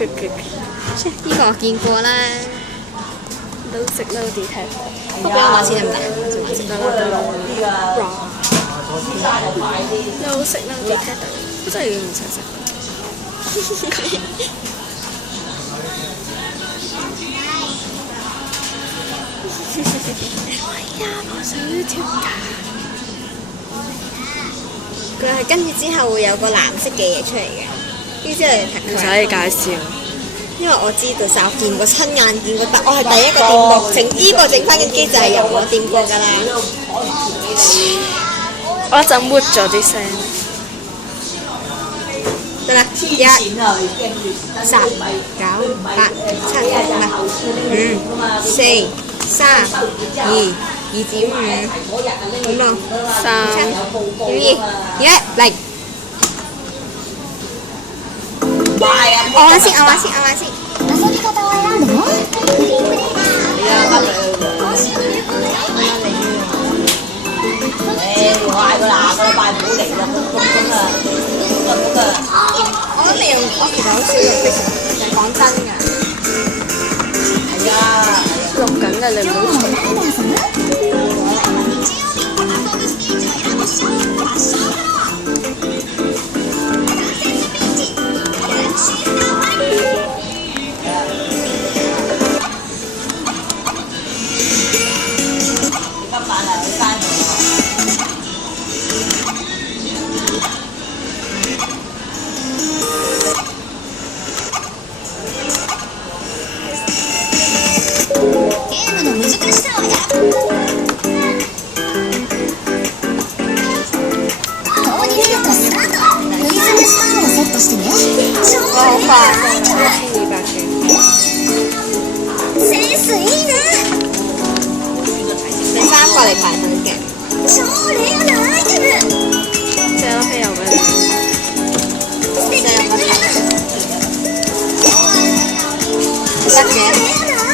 呢個我見過啦，都識撈啲睇。不俾我攞錢得唔得？識得啦，都識撈啲睇，真係要唔識。我想要條架。佢係跟住之後會有個藍色嘅嘢出嚟嘅，呢之後你睇佢。唔使你介紹。因為我知道晒，我見過親眼見過，但我係第一個掂過整呢個整翻嘅機就係由我掂過㗎啦。我一陣抹咗啲聲。得啦，1、10、9、8、7、5、4、3、2、2.5，咁咯，3、2、1，嚟！我玩先。遊び方を選んでね。グリーンブレイカー。今週の流行語ね。壞㗎啦，個禮拜唔好嚟啦，我都未用，我其實好少用 Facebook，講真㗎。係啊，錄緊嘅你唔好嘈。誰で遊ぶ？日曜日遊ぶステージを選ぼっしょ。ファッションフロア。男性スピーチ。ギャラクシースターファイブ。今晚係好翻㗎喎。ゲームの難しさを選ぶ。コーディネートスタート。プリズムストーンをセットしてね。超好快，センスいいね。你3個嚟排隊嘅。超レアなアイテム。借粒汽油俾你。素敵なグラム。得嘅。プリズムス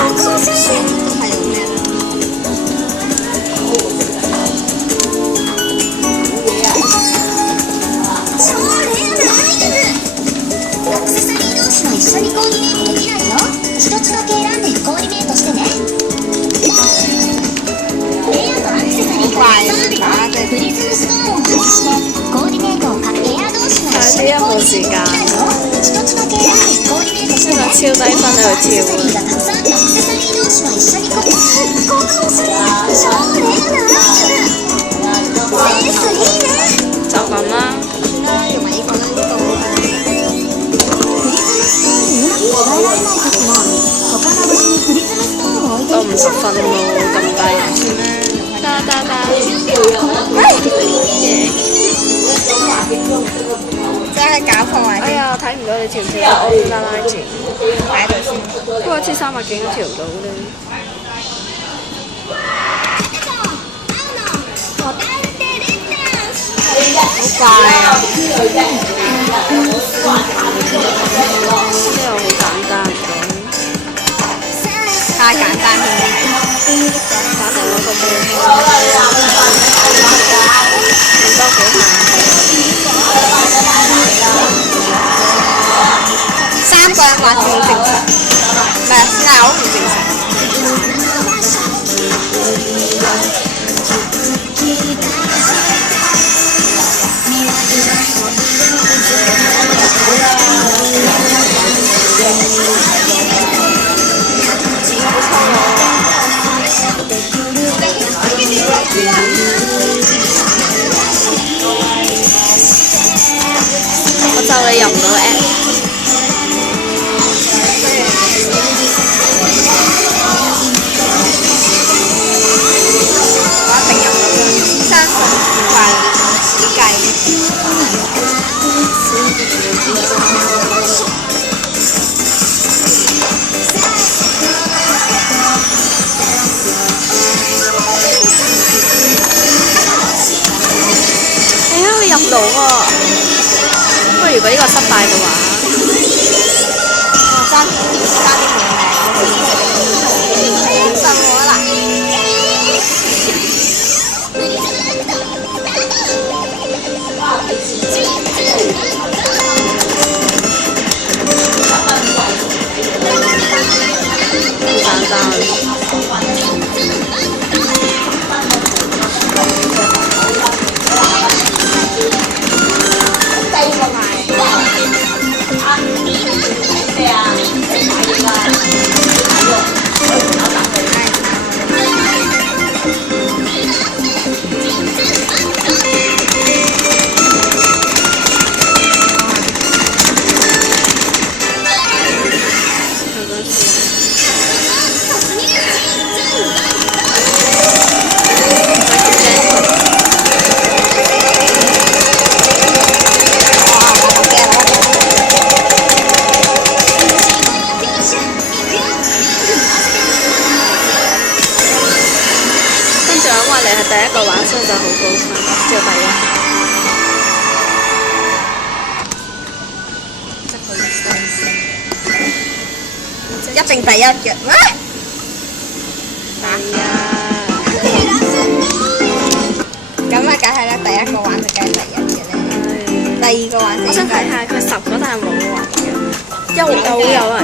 トーンを外してコーディネートをエア同士の一緒にコーディネートできないよ。一つだけ選んでコーディネートしてね。超低分喺度跳アクセサリーがたくさんアクセサリー同士の一緒にコーディネート。すっごくおしゃれ。超レアなアイテム。センスいいね。就咁啦。算啦，用埋呢個啦，呢個。プリズムストーンでうまく捉えられないときは他の場所にプリズムストーンを置いて都みましょう。50分咯，咁低。得。真係搞破壞添。哎呀，睇唔到你跳唔跳到，我拉住。擺喺度先。不過黐300幾都跳唔到咧。好快啊！呢個好簡單嘅。太簡單添。反正攞個杯。唔多幾下。3個人話正唔正常？唔係，鬧都唔正常。我就你入唔到 app。我一定入到嘅，相信快自己計。入到喎。不過如果呢個失敗嘅話，爭啲冇命，信我啦。一個玩，所以就好高分，只有第一。一定第一嘅。喂！係啊，咁啊，梗係啦，第一個玩就梗係第一嘅咧。第二個玩就我想睇下佢10個但係冇人嘅，有人